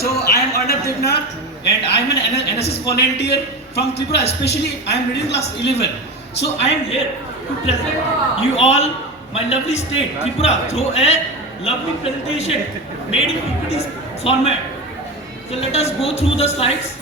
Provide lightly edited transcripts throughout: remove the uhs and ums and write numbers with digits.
So I am Arnab Devnath and I am an NSS volunteer from Tripura, especially I am reading class 11. So I am here to present you all my lovely state, Tripura, through a lovely presentation made in PPT format. So let us go through the slides.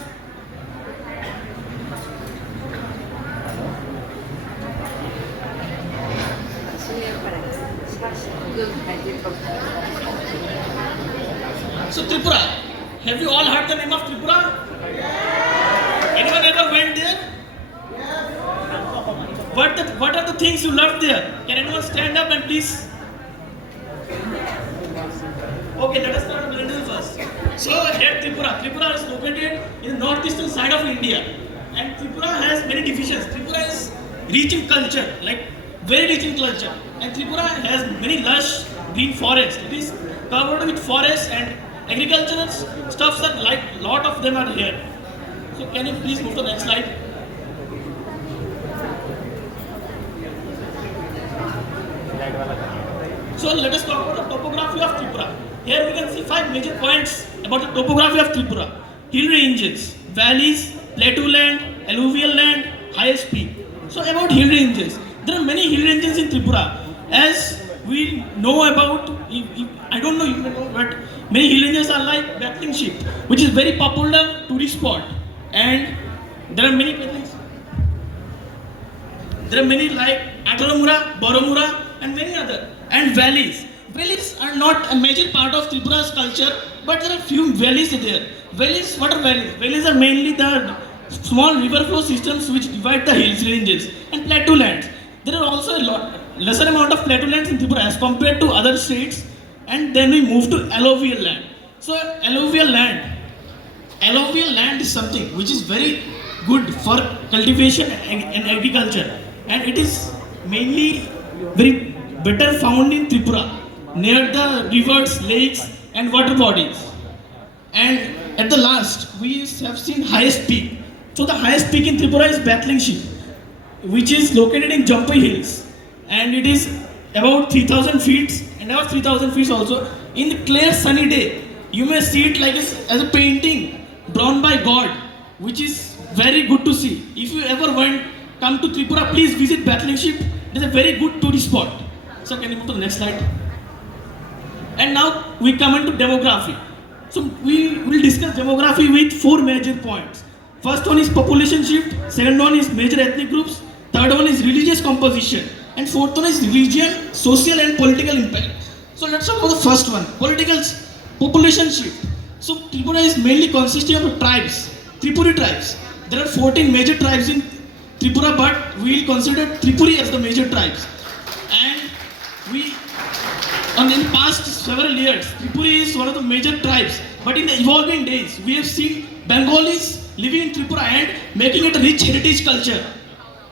So Tripura, have you all heard the name of Tripura? Anyone ever went there? What are the things you loved there? Can anyone stand up and please? Okay, let us start with London first. So here Tripura. Tripura is located in the northeastern side of India. And Tripura has many divisions. Tripura is rich in culture, like very rich in culture. And Tripura has many lush green forests. It is covered with forests and agricultural stuffs that like lot of them are here. So can you please move to the next slide? So let us talk about the topography of Tripura. Here we can see 5 major points about the topography of Tripura. Hill ranges, valleys, plateau land, alluvial land, highest peak. So about hill ranges, there are many hill ranges in Tripura. As we know about, I don't know if you know, but many hill ranges are like battling ship, which is very popular tourist spot. And there are many places. There are many like Ataramura, Boromura, and many other. And valleys. Valleys are not a major part of Tripura's culture, but there are few valleys there. Valleys, what are valleys? Valleys are mainly the small river flow systems which divide the hills ranges and plateau lands. There are also a lesser amount of plateau lands in Tripura as compared to other states, and then we move to alluvial land. So alluvial land is something which is very good for cultivation and agriculture, and it is mainly very better found in Tripura near the rivers, lakes and water bodies. And at the last we have seen highest peak. So the highest peak in Tripura is Battling Ship, which is located in Jampai Hills, and it is about 3000 feet and about 3000 feet also. In the clear sunny day you may see it like as a painting drawn by God, which is very good to see. If you ever come to Tripura, please visit Battling Ship. It is a very good tourist spot. So can you move to the next slide? And now we come into demography. So we will discuss demography with 4 major points. First one is population shift, second one is major ethnic groups, third one is religious composition, and fourth one is region, social and political impact. So let's talk about the first one, population shift. So Tripura is mainly consisting of tribes, Tripuri tribes. There are 14 major tribes in Tripura, but we will consider Tripuri as the major tribes. And in the past several years, Tripuri is one of the major tribes. But in the evolving days, we have seen Bengalis living in Tripura and making it a rich heritage culture.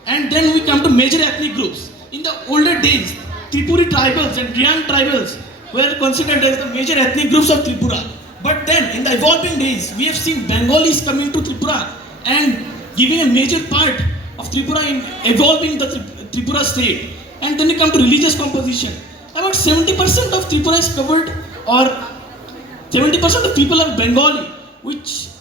And then we come to major ethnic groups. In the older days, Tripuri tribals and Riang tribals were considered as the major ethnic groups of Tripura. But then, in the evolving days, we have seen Bengalis coming to Tripura and giving a major part of Tripura in evolving the Tripura state. And then we come to religious composition. About 70% of Tripura is covered, or 70% of people are Bengali,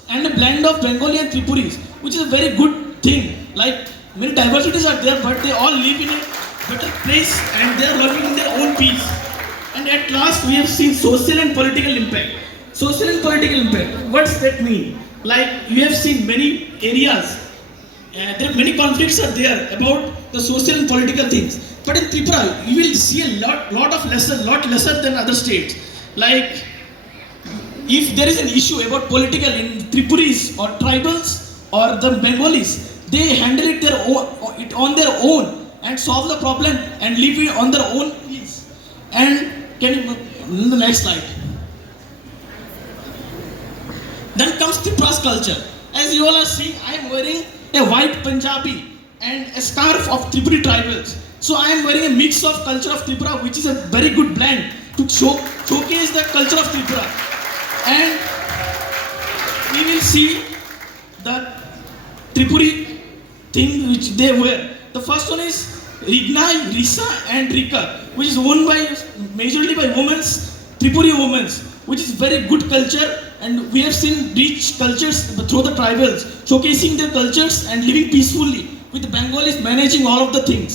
and a blend of Bengali and Tripuris, which is a very good thing. Like many diversities are there, but they all live in a better place and they are living in their own peace. And at last, we have seen social and political impact. Social and political impact. What's that mean? Like you have seen many areas. There are many conflicts are there about the social and political things. But in Tripura, you will see a lot lesser than other states. Like if there is an issue about political in Tripuris or tribals or the Bengalis, they handle it on their own and solve the problem and live it on their own peace. And can you move the next slide? Then comes Tripura's culture. As you all are seeing, I am wearing a white Punjabi and a scarf of Tripuri tribals. So I am wearing a mix of culture of Tripura, which is a very good blend to showcase the culture of Tripura. And we will see the Tripuri thing which they wear. The first one is Rignai, Risa and Rika, which is worn by majorly by Tripuri women, which is very good culture And we have seen rich cultures through the tribals, showcasing their cultures and living peacefully, with the Bengalis managing all of the things.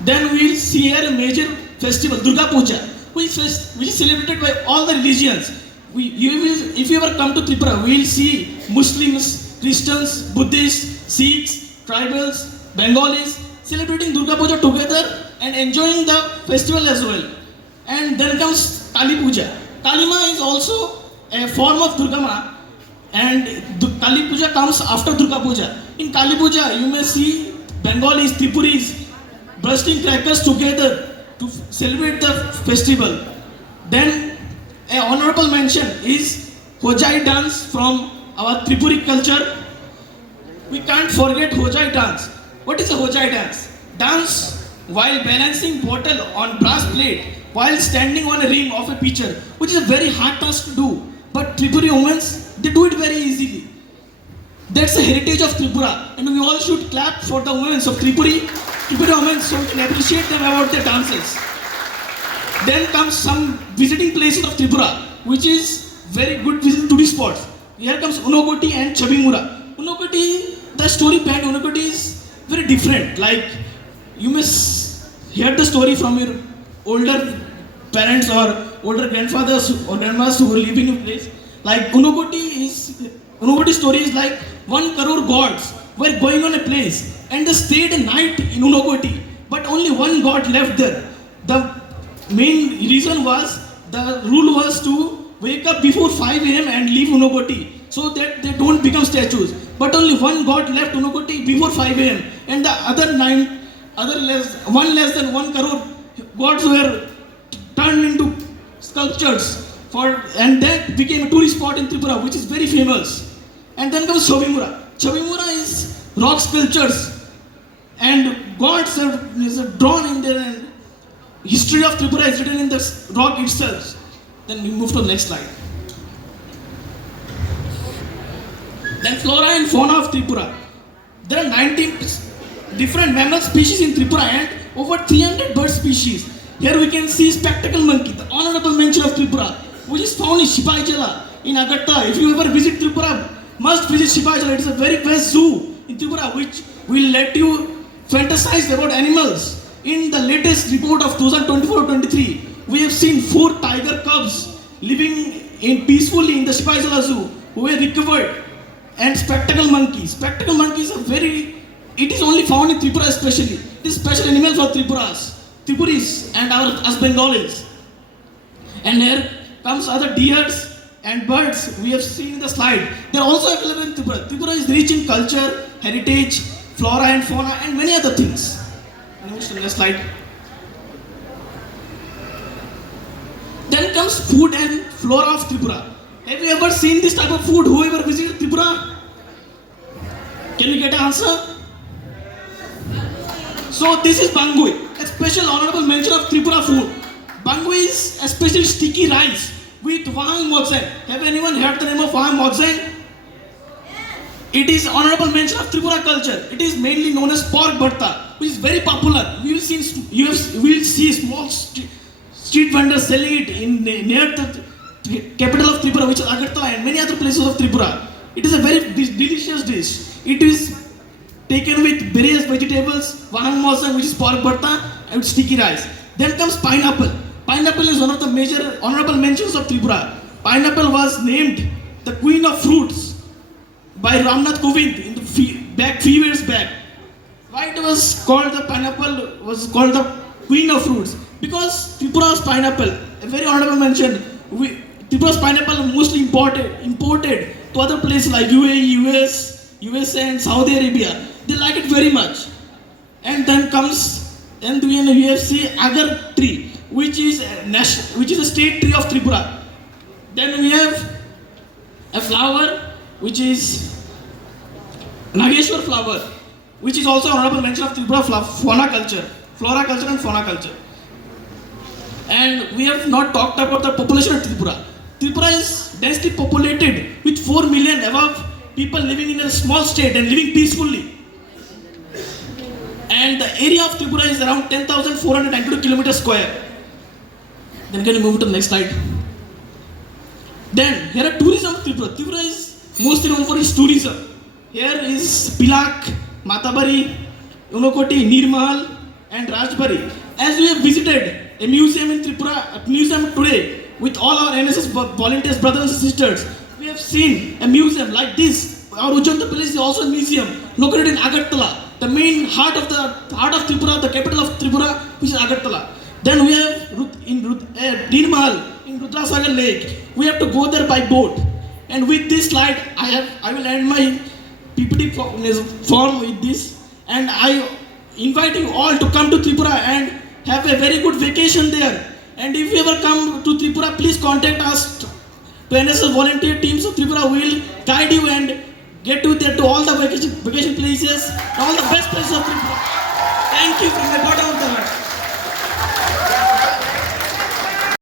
Then we will see here a major festival, Durga Puja, which is celebrated by all the religions. If you ever come to Tripura, we will see Muslims, Christians, Buddhists, Sikhs, tribals, Bengalis celebrating Durga Puja together and enjoying the festival as well. And then comes Kali Puja. Kali Ma is also a form of Durga Ma, and Kali Puja comes after Durga Puja. In Kali Puja, you may see Bengalis, Tripuris bursting crackers together to celebrate the festival. Then, an honorable mention is Hojai dance from our Tripuri culture. We can't forget Hojai dance. What is a Hojai dance? Dance while balancing bottle on brass plate while standing on a ring of a pitcher, which is a very hard task to do. But Tripuri women, they do it very easily. That's the heritage of Tripura, and we all should clap for the women of Tripuri women, so we can appreciate them about their dances. Then comes some visiting places of Tripura, which is very good visiting tourist spots. Here comes Unagoti and Chabimura. Unagoti, the story behind Unagoti is very different. Like, you must hear the story from your older parents or older grandfathers or grandmas who were living in place. Like Unagoti story is like 1 crore gods were going on a place and they stayed a night in Unagoti, but only one god left there. The main reason was, the rule was to wake up before 5 a.m. and leave Unagoti so that they don't become statues. But only one god left Unagoti before 5 a.m. and the one less than 1 crore gods were turned into sculptures and that became a tourist spot in Tripura, which is very famous. And then comes Chabimura. Chabimura is rock sculptures and gods are drawn in there, and history of Tripura is written in the rock itself. Then we move to the next slide. Then flora and fauna of Tripura. There are 19 different mammal species in Tripura and over 300 bird species. Here we can see spectacle monkey, the honorable mention of Tripura, which is found in Sipaijala in Agartala. If you ever visit Tripura, must visit Sipaijala. It is a very best zoo in Tripura, which will let you fantasize about animals. In the latest report of 2024-23, we have seen 4 tiger cubs living peacefully in the Sipaijala zoo who were recovered. And spectacle monkeys. Spectacle monkeys are it is only found in Tripura especially. This special animal for Tripuris and us Bengalis. And here comes other deers and birds we have seen in the slide. They are also available in Tripura. Tripura is rich in culture, heritage, flora and fauna and many other things. Next slide. Then comes food and flora of Tripura. Have you ever seen this type of food? Whoever visited Tripura? Can we get an answer? So this is bangui, a special honorable mention of Tripura food. Bangui is especially sticky rice with wahang modzang. Have anyone heard the name of wahang modzang? It is honorable mention of Tripura culture. It is mainly known as pork bharta, which is very popular. We will see small street vendors selling it near the capital of Tripura, which is Agartala, and many other places of Tripura. It is a very delicious dish. It is taken with various vegetables, wahang modzang, which is pork bharta, and sticky rice. Then comes pineapple. Pineapple is one of the major honorable mentions of Tripura. Pineapple was named the queen of fruits by Ramnath Kovind in the few years back. Why it was called the pineapple was called the queen of fruits? Because Tripura's pineapple, a very honorable mention. Tripura's pineapple are mostly imported to other places like UAE, USA and Saudi Arabia. They like it very much. And then we have agar tree, which is a state tree of Tripura. Then we have a flower which is Nageshwar flower, which is also honorable mention of Tripura flora culture and fauna culture. And we have not talked about the population of Tripura. Tripura is densely populated with 4 million above people living in a small state and living peacefully. And the area of Tripura is around 10,492 kilometers square. Then can you move to the next slide? Then here are tourism of Tripura. Tripura is mostly known for its tourism. Here is Pilak, Matabari, Unokoti, Nirmal, and Rajbari. As we have visited a museum in Tripura, a museum today with all our NSS volunteers, brothers and sisters, we have seen a museum like this. Our Ujjanta Palace is also a museum located in Agartala, the main heart of Tripura, the capital of Tripura, which is Agartala. Then we have Nirmal in Rudrasagar Lake. We have to go there by boat. And with this slide, I will end my PPT form with this. And I invite you all to come to Tripura and have a very good vacation there. And if you ever come to Tripura, please contact us to NSS volunteer teams of Tripura. We will guide you and get you there to all the vacation places, all the best places of Tripura. Thank you from the bottom of the heart.